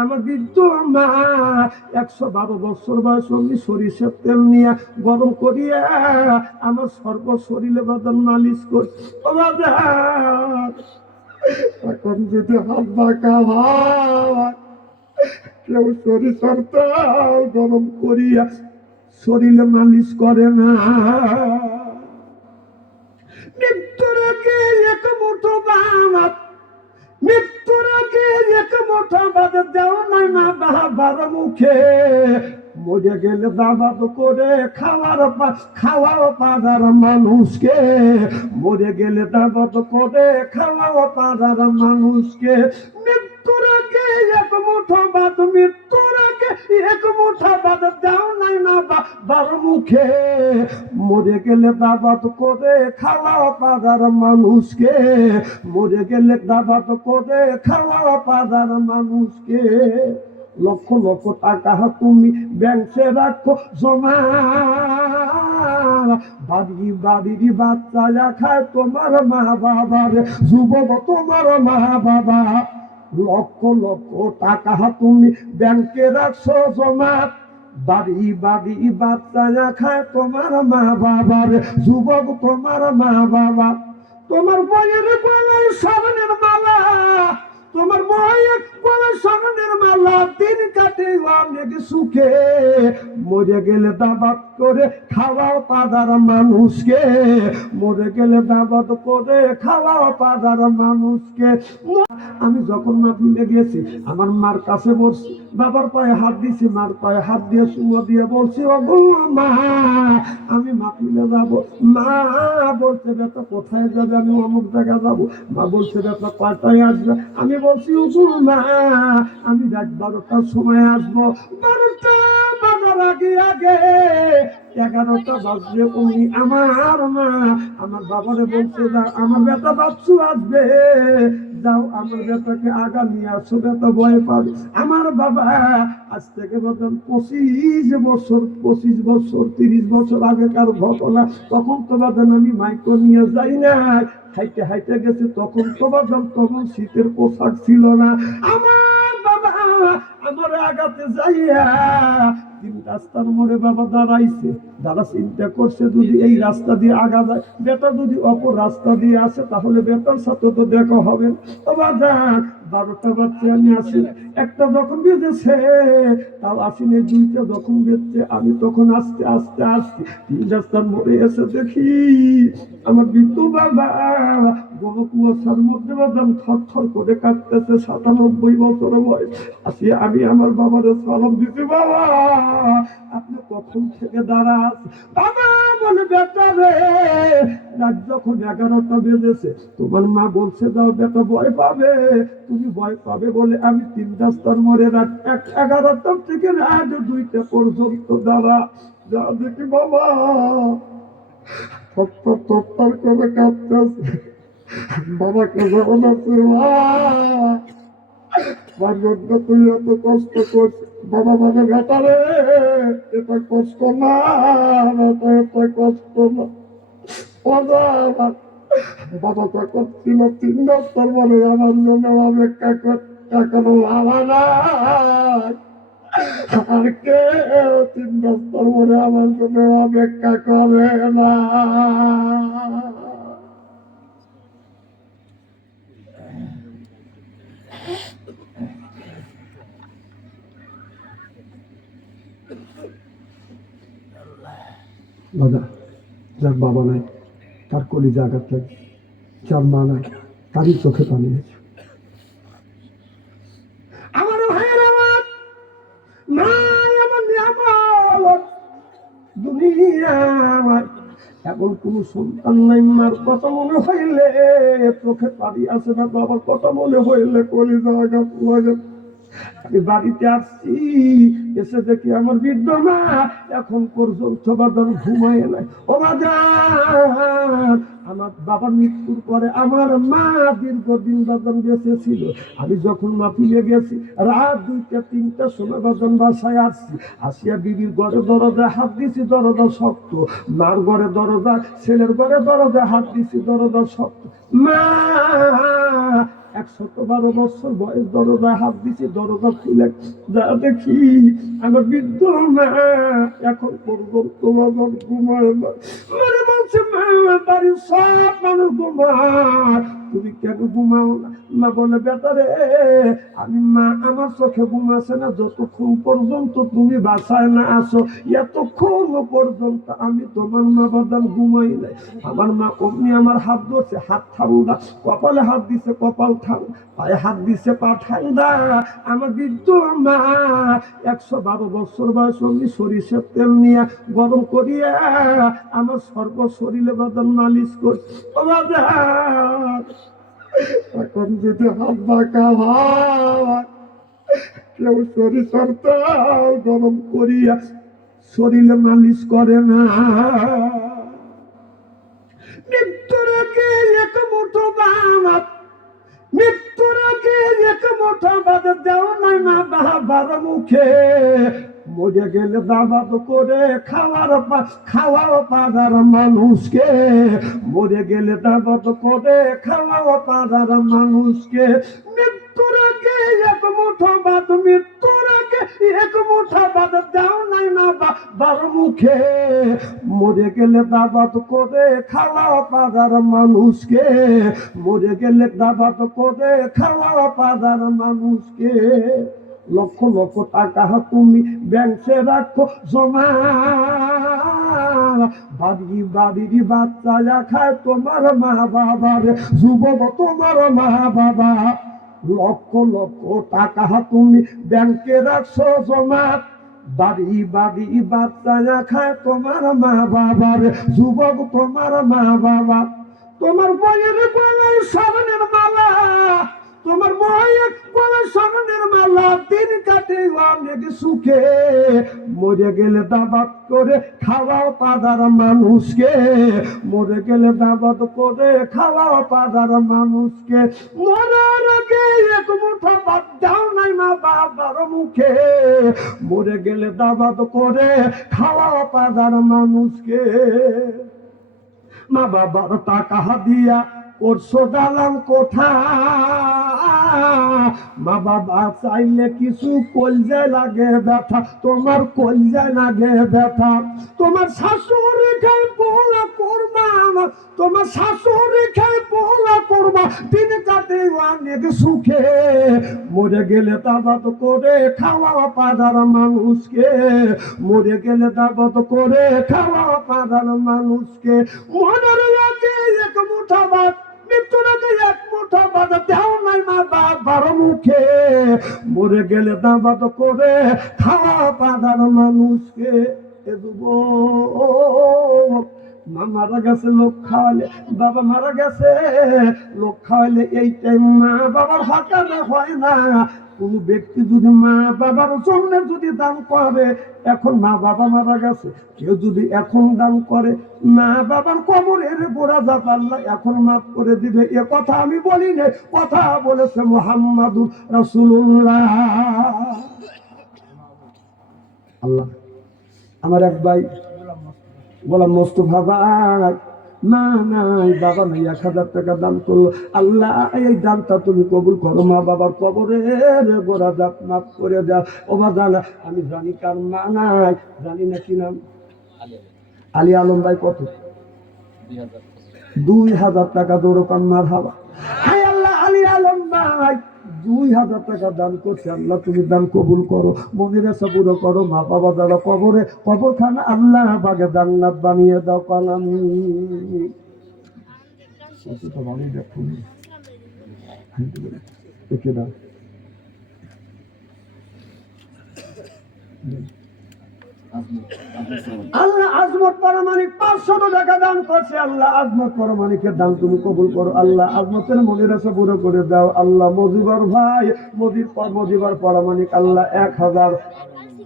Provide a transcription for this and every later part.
আমার বৃদ্ধ মা 112 বছর বয়স, অমনি সরিষার তেল নিয়ে গরম করিয়া আমার সর্ব শরীরে বাদান মালিশ করছে। এখন যদি হাত বাঁকা হয়, কেউ সরিষার তেল গরম করিয়া শরীরে মালিশ করে না। মৃত্যুর আগে এক মুঠো ভাত, মৃত্যুর আগে এক মুঠো ভাত দেও না বাবার মুখে। মরে গেলে দাবাত করে খাওয়াও পাড়ার মানুষকে। মরে গেলে দাবাত করে খাওয়াও পাড়ার মানুষকে। মৃত্যুর আগে এক মুঠো ভাত, মৃত্যুর আগে এক মুঠো ভাত দেও না বাবার মুখে। মরে গেলে দাবাত করে খাওয়াও পাড়ার মানুষকে। মরে গেলে দাবাত করে খাওয়াও পাড়ার মানুষকে। লক্ষ লক্ষ টাকা তুমি ব্যাংকে রাখো জমা, বাড়ি বাড়ির বাচ্চা খায় তোমার মা বাবার, যুবক তোমার মা বাবা। লক্ষ লক্ষ টাকা তুমি ব্যাংকে রাখছো জমা, বাড়ি বাড়ি বাচ্চা খায় তোমার মা বাবার, যুবক তোমার মা বাবা। তোমার বইয়ের গলায় স্মরণের মালা, তোমার বইয়ের গলায় স্মরণের মালা, দিন কাটে অনেক সুখে। মরে গেলে দাবাত করে খাওয়াও পাড়ার মানুষকে। মরে গেলে দাবাত করে খাওয়াও পাড়ার মানুষকে। আমি যখন মাহফিলে গেছি, আমার মার কাছে বসছি, বাবার পায়ে হাত দিছি, মার পায়ে হাত দিয়ে সুমো দিয়ে বলছি, ও গো মা, আমি মাহফিলে যাবো। মা বলছে, বেটা কোথায় যাবে? আমি অমুক জায়গা যাবো। মা বলছে, বেটা কয়টায় আসবে? আমি বলছি, ও গো মা, আমি রাত 12টার সময় আসবো। 12টা বাজার আগে আগে 11টা বাজলে উনি আমার মা আমার বাবারে বলছে, যা আমার বেটা বাচ্চু আসবে, যাও আমার বেটাকে আগা নিয়ে আসো, বেটা ভয় পাবে। আমার বাবা আজ থেকে বলতেন 25 বছর 30 বছর আগেকার ঘটনা। তখন তো বাদন আমি মাইক্রো নিয়ে যাই না, হাইটে হাইটে গেছে। তখন তো বাদন তখন শীতের পোশাক ছিল না। আমার বাবা আমার আগাতে যাইয়া 3 রাস্তার মোড়ে বাবা দাঁড়াইছে। দাদা চিন্তা করছে, যদি এই রাস্তা দিয়ে আগা যায়, বেটা যদি অপর রাস্তা দিয়ে আসে, তাহলে বেটার সাথে তো দেখা হবে। বাবা 12টা বাচ্চা আমি আসি, একটা যখন বেজেছে তাও আসিনি, 2টা যখন বেজছে আমি তখন আস্তে আস্তে আসছি। 3 রাস্তার মোড়ে এসে দেখি আমার বিট্টু বাবা গণকুয়াশার মধ্যে বাদাম থরথর করে কাঁপতেছে। 97 বছর বয়স। আসি আমি আমার বাবারে সালাম দিছি, বাবা আপনি কখন থেকে দাঁড়াস? বাবা বলে, বেটা রে, রাত যখন 11টা বেজেছে, তোমার মা বলছে যাও, বেটা ভয় পাবে। তুমি ভয় পাবে বলে আমি 3 রাস্তার মোড়ে রাত 11টা থেকে রাত 2টা পর্যন্ত দাঁড়া। যা দেখি বাবা থরথর থরথর করে কাঁপতেছে। বাবাকে যখন আছে, তুই এত কষ্ট করছিস। বাবা মানে, বেটা রে, এটা কষ্ট না, এটা কষ্ট না। বাবা যখন ছিল 3 বছর বলে আমার জন্য অপেক্ষা করতে কোনো বাবা নাই। আর কেউ 3 বছর বলে আমার জন্য অপেক্ষা করে না। দাদা, যার বাবা নাই তার কলিজা আঘাত লাগে, যার মা নাই তারই চোখে পানি আছে। আমার ভাইয়ের আমার মা আমার নিয়ামত, দুনিয়া আমার। এখন কোন সন্তান নাই, মার কথা মনে হইলে চোখে পানি আসে না, বাবার কথা মনে হইলে কলিজা আঘাত লাগে। আমি বাড়িতে আসছি, এসে দেখি আমার বৃদ্ধ মা এখন পর্যন্ত বাদান ঘুমায় নাই। ও বাজান, আমার বাবার মৃত্যুর পরে আমার মা দীর্ঘদিন বাদান বেঁচে ছিল। আমি যখন মাহফিলে গেছি রাত 2টা 3টার সময় বাদান বাসায় আসছি। আসিয়া বিবির ঘরে দরজায় হাত দিছি, দরজা শক্ত। মার ঘরে দরজা, ছেলের ঘরে দরজা হাত দিছি, দরজা শক্ত। মা 112 বছর বয়স, দরজায় হাত দিছি, দরজা খুলে যা দেখি আমার বৃদ্ধ মা এখন পর্যন্ত বাবার ঘুমায় না। মানে বলছে মা বাড়ির সব মানুষ ঘুমায়, তুমি কেন ঘুমাও না? মা বলে বেটারে আমি মা আমার চোখে ঘুম আসে না যতক্ষণ পর্যন্ত তুমি বাসায় না আসো, এতক্ষণ পর্যন্ত আমি তোমার মা বাদাম ঘুমাই নাই। আমার মা অমনি আমার হাত ধরছে, হাত ঠান্ডা, কপালে হাত দিছে, কপাল ঠান্ডা, পায়ে হাত দিছে, পা ঠান্ডা। আমার বৃদ্ধ মা 112 বছর বয়স, অমনি সরিষার তেল নিয়ে গরম করিয়া আমার সর্ব শরীরে বাদাম মালিশ করছে। এখন যদি হাত বাঁকা হয়, কেউ সরিষার তেল গরম করিয়া শরীরে মালিশ করে না। মৃত্যুর আগে এক মুঠো ভাত, মৃত্যুর আগে এক মুঠো ভাত দেও নাই মা বাবার মুখে, মরে গেলে দাবাত করে খাওয়াও পাড়ার মানুষকে, মরে গেলে দাবাত করে খাওয়াও পাড়ার মানুষকে। মৃত্যুর আগে এক মুঠো ভাত, মৃত্যুর আগে এক মুঠো ভাত দেও নাই মা বাবার মুখে, মরে গেলে দাবাত করে খাওয়াও পাড়ার মানুষকে, মরে গেলে দাবাত করে খাওয়াও পাড়ার মানুষকে। লক্ষ লক্ষ টাকা তুমি ব্যাংকে রাখো জমা, বাড়ি বাড়ির বাচ্চা খায় তোমার মা বাবার, যুবক তোমার মা বাবা। লক্ষ লক্ষ টাকা তুমি ব্যাংকে রাখছো জমা, বাড়ি বাড়ি বাচ্চা খায় তোমার মা বাবার, যুবক তোমার মা বাবা। তোমার বইয়ের গলায় স্বর্ণের মালা, তোমার বইয়ের গলায় স্বর্ণের মালা, দিন কাটে অনেক সুখে, মরে গেলে দাবাত করে খাওয়াও পাড়ার মানুষকে, মরে গেলে দাবাত করে খাওয়াও পাড়ার মানুষকে। মরার আগে এক মুঠো ভাত দাও নাই মা বাবার মুখে, মরে গেলে দাবাত করে খাওয়াও পাড়ার মানুষকে। মা বাবার টাকা দিয়া করছো দালান কোঠা, মা বাবা চাইলে কিছু কলজায় লাগে ব্যথা, তোমার কলজায় লাগে ব্যথা। তোমার শাশুড়ি খাই পোলা করবা, তোমার শাশুড়ি খাই পোলা করবা, দিন কাটে অনেক সুখে, মরে গেলে দাবাত করে খাওয়া পাড়ার মানুষকে, মরে গেলে দাবাত করে খাওয়া পাড়ার মানুষকে। মনের আগে এক মুঠা ভাত, মৃত্যুর আগে এক মুঠা ভাত দেও নাই মা বাবার মুখে, মরে গেলে দাবাত করে খাওয়া পাড়ার মানুষকে। এ যুবক, মা মারা গেছে লোক খাওয়ালে, বাবা মারা গেছে লোক খাওয়ালে, এই টাইম মা বাবার হকারে হয় না। কোন ব্যক্তি যদি মা বাবার জন্য যদি দান করে, এখন মা বাবা মারা গেছে, কেউ যদি এখন দান করে মা বাবার কবরের গোড়া যাক আল্লাহ এখন মাফ করে দিবে। এ কথা আমি বলি না, কথা বলেছে মুহাম্মাদুর রাসূলুল্লাহ। আল্লাহ, আমার এক ভাই গোলাম মোস্তফা ভাই, না নাই বাবা নাই, 1000 টাকা দান করলো। আল্লাহ এই দানটা তুমি কবুল করো, মা বাবার কবরের গোড়া যাক মাফ করে দাও। ও বাবা, আমি জানি কার মা নাই, জানি না কি নাম, আলী আলম ভাই। কত? 2000 টাকা দৌড় কান্নার হাওয়া। হায় আল্লাহ, আলী আলম ভাই 2000 টাকা দান করছে। আল্লাহ তুমি দান কবুল করো, মনের আশা পুরো করো। মা বাবা যারা কবরে, কবরখানা আল্লাহ বাগে জান্নাত বানিয়ে দাও। কালামি আল্লাহ আজমত পারমাণিক 500 টাকা দান করছে। আল্লাহ আজমত পারমাণিকের দান তুমি কবুল করো। আল্লাহ আজমতের মনের আশা পুরো করে দাও। আল্লাহ মজিবর ভাই, মজিবর পারমাণিক আল্লাহ 1000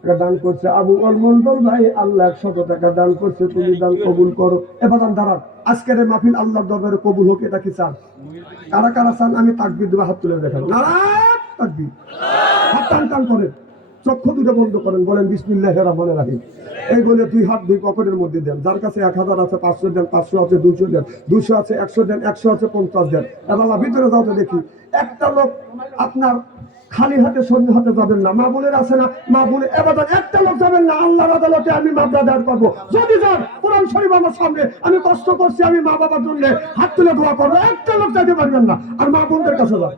টাকা দান করছে। আবু আল মন্ডল ভাই আল্লাহ 100 টাকা দান করছে, তুমি দান কবুল করো। এবার দাঁড়ান, আজকের মাহফিল আল্লাহর দরবারে কবুল হোক, এটা কি চান? কারা কারা চান? আমি তাকবীর দেব, হাত তুলে দেখান। নারায়ে তাকবীর, হাত টান টান করেন, চক্ষু দুটো বন্ধ করেন, বলেন বিসমিল্লাহির রহমানির রহিম। এই বলে দুই হাত দুই পকেটের মধ্যে দেন। যার কাছে 1000 আছে 500 দেন, 500 আছে 200 দেন, 200 আছে 100 দেন, 100 আছে 50 দেন। এবার ভিতরে যাও তো দেখি একটা লোক আপনার খালি হাতে শূন্য হাতে যাবেন না। মা বোনের আছে না, মা বোনের এবার একটা লোক যাবেন না, আল্লাহর আদালতে আমি মামলা দায়ের করবো। যদি যান কোরআন শরীফ আমার সামনে, আমি কষ্ট করছি, আমি মা বাবার জন্য হাত তুলে দোয়া করবো, একটা লোক যাইতে পারবেন না। আর মা বোনদের কাছে যান।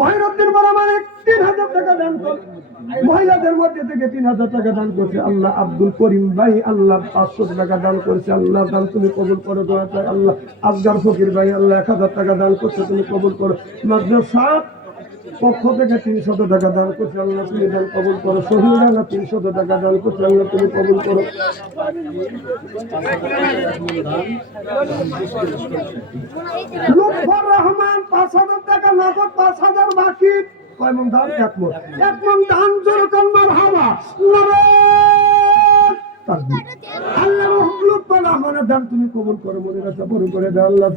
মহিনুদ্দিন বড় মালিক 3000 টাকা দান করে, মহিলাদের মধ্যে থেকে 3000 টাকা দান করছে। আল্লাহ আব্দুল করিম ভাই আল্লাহ 500 টাকা দান করেছে, আল্লাহ দান তুমি কবুল করো, দোয়া চাই। আল্লাহ আফগার ফকির ভাই আল্লাহ 1000 টাকা দান করছে, তুমি কবুল করো। মাদ্রাসা পক্ষ থেকে 300 টাকা দান করছে, আল্লাহ তুমি দান কবুল করো। শহীদ আল্লাহ 300 টাকা দান করছে, আল্লাহ তুমি কবুল করো। লুৎফর রহমান 5000 টাকা নগদ, 5000 বাকি। কয় মন দান? 1 মন। 1 মন দান যেরকম মারহাবা নারে তাকবীর। আল্লাহ লুৎফর রহমানের দান তুমি কবুল করো, মনে রাখা বড় করে দাও আল্লাহ।